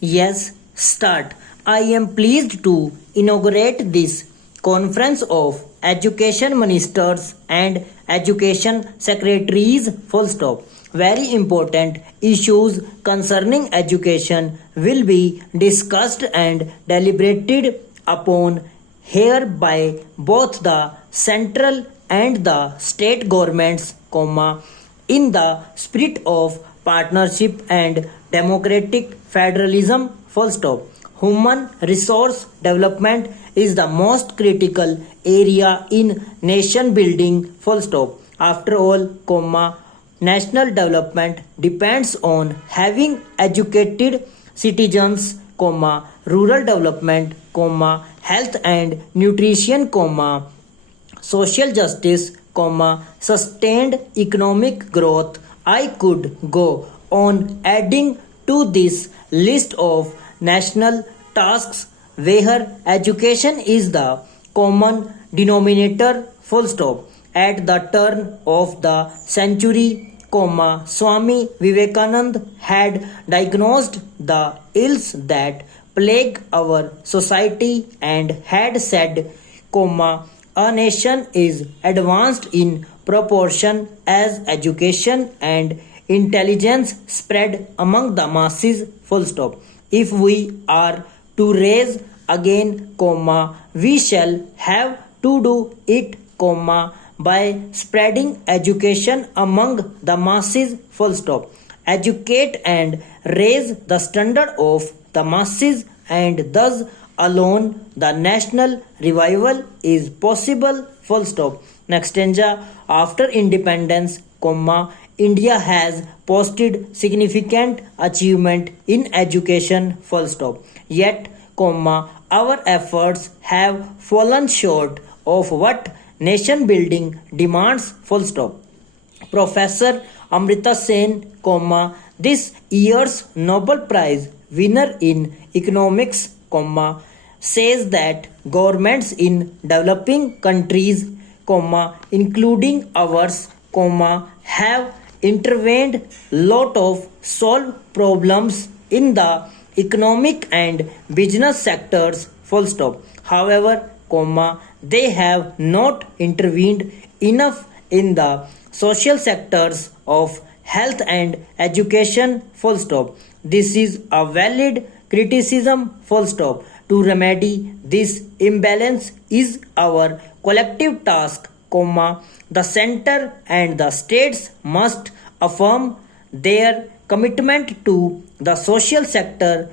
Yes, start. I am pleased to inaugurate this conference of education ministers and education secretaries. Full stop. Very important issues concerning education will be discussed and deliberated upon here by both the central and the state governments, in the spirit of partnership and democratic federalism. Full stop. Human resource development is the most critical area in nation building. Full stop. After all, national development depends on having educated citizens, rural development, health and nutrition, social justice, sustained economic growth. I could go on adding to this list of national tasks where education is the common denominator. Full stop. At the turn of the century, Swami Vivekananda had diagnosed the ills that plague our society and had said, a nation is advanced in proportion as education and intelligence spread among the masses. Full stop. If we are to raise again, we shall have to do it, by spreading education among the masses. Full stop. Educate and raise the standard of the masses, and thus alone the national revival is possible. Full stop. Next stanza. After independence, India has posted significant achievement in education. Full stop. Yet, our efforts have fallen short of what nation building demands. Full stop. Professor Amrita Sen, this year's Nobel Prize winner in economics, says that governments in developing countries, including ours, have intervened lot of solve problems in the economic and business sectors. Full stop. However, they have not intervened enough in the social sectors of health and education. Full stop. This is a valid criticism. Full stop. To remedy this imbalance is our collective task, the center and the states must affirm their commitment to the social sector,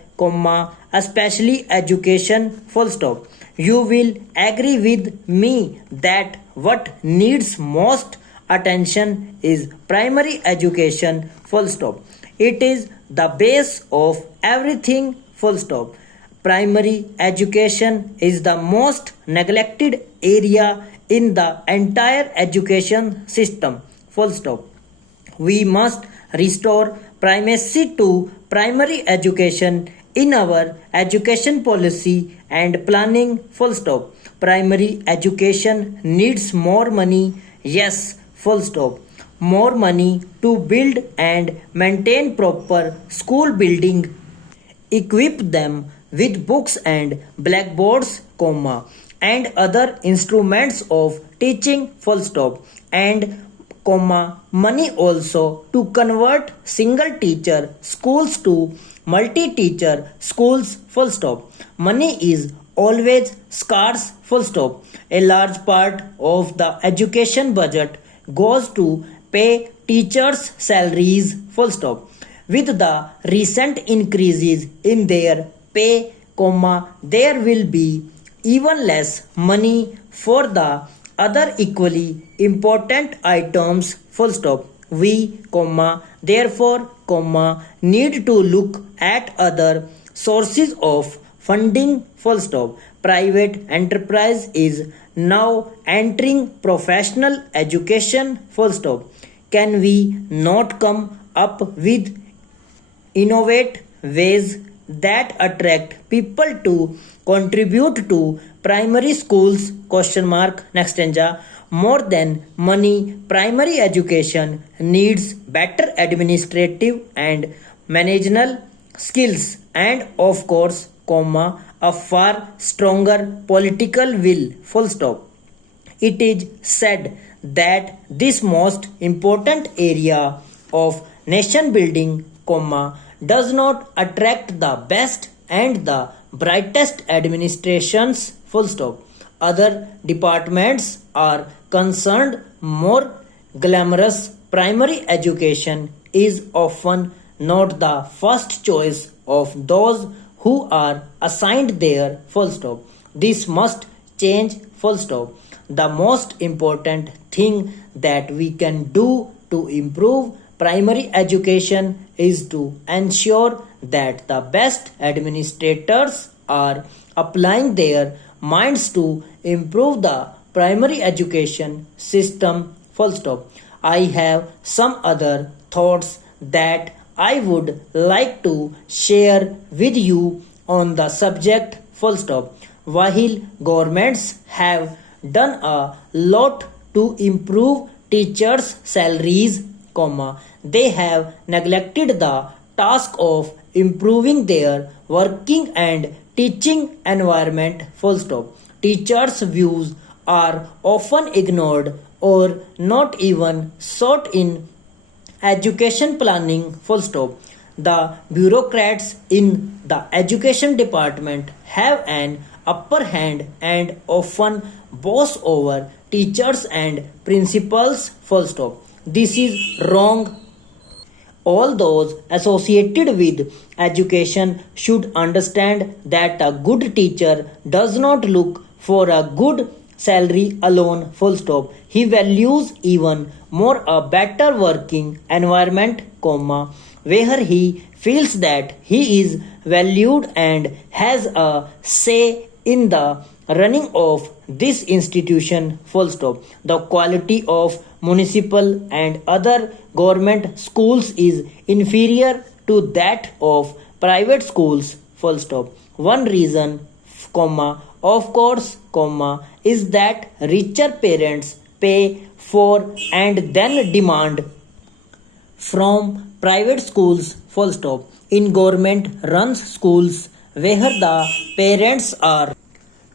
especially education. Full stop. You will agree with me that what needs most attention is primary education. Full stop. It is the base of everything. Full stop. Primary education is the most neglected area in the entire education system. Full stop. We must restore primacy to primary education in our education policy and planning. Full stop. Primary education needs more money. Yes, full stop. More money to build and maintain proper school building, equip them with books and blackboards, and other instruments of teaching. Full stop. And money also to convert single teacher schools to multi teacher schools. Full stop. Money is always scarce. Full stop. A large part of the education budget goes to pay teachers salaries. Full stop. With the recent increases in their pay, there will be even less money for the other equally important items. Full stop. We, therefore, need to look at other sources of funding. Full stop. Private enterprise is now entering professional education. Full stop. Can we not come up with innovate ways that attract people to contribute to primary schools? Question mark. Next stanza. More than money, primary education needs better administrative and managerial skills and of course, comma, a far stronger political will, full stop. It is said that this most important area of nation building, comma, does not attract the best and the brightest administrations, full stop. Other departments are concerned more glamorous. Primary education is often not the first choice of those who are assigned there, full stop. This must change, full stop. The most important thing that we can do to improve primary education is to ensure that the best administrators are applying their minds to improve the primary education system, full stop. I have some other thoughts that I would like to share with you on the subject, full stop. While governments have done a lot to improve teachers' salaries, comma, they have neglected the task of improving their working and teaching environment, full stop. Teachers' views are often ignored or not even sought in education planning, full stop. The bureaucrats in the education department have an upper hand and often boss over teachers and principals, full stop. This is wrong. All those associated with education should understand that a good teacher does not look for a good salary alone, full stop. He values even more a better working environment, comma, where he feels that he is valued and has a say in the running of this institution, full stop. The quality of municipal and other government schools is inferior to that of private schools, full stop. One reason, comma, of course, comma, is that richer parents pay for and then demand from private schools, full stop. In government runs schools where the parents are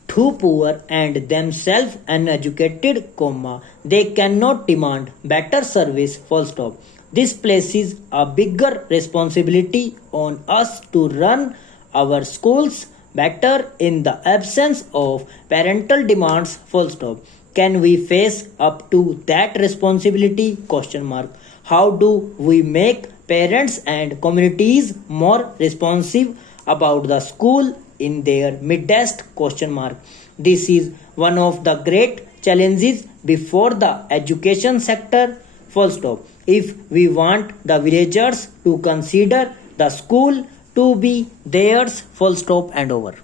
too poor and themselves uneducated, comma, they cannot demand better service, full stop. This places a bigger responsibility on us to run our schools better in the absence of parental demands, full stop. Can we face up to that responsibility, question mark? How do we make parents and communities more responsive about the school in their midst, question mark? This is one of the great challenges before the education sector, full stop. If we want the villagers to consider the school to be theirs, full stop and over.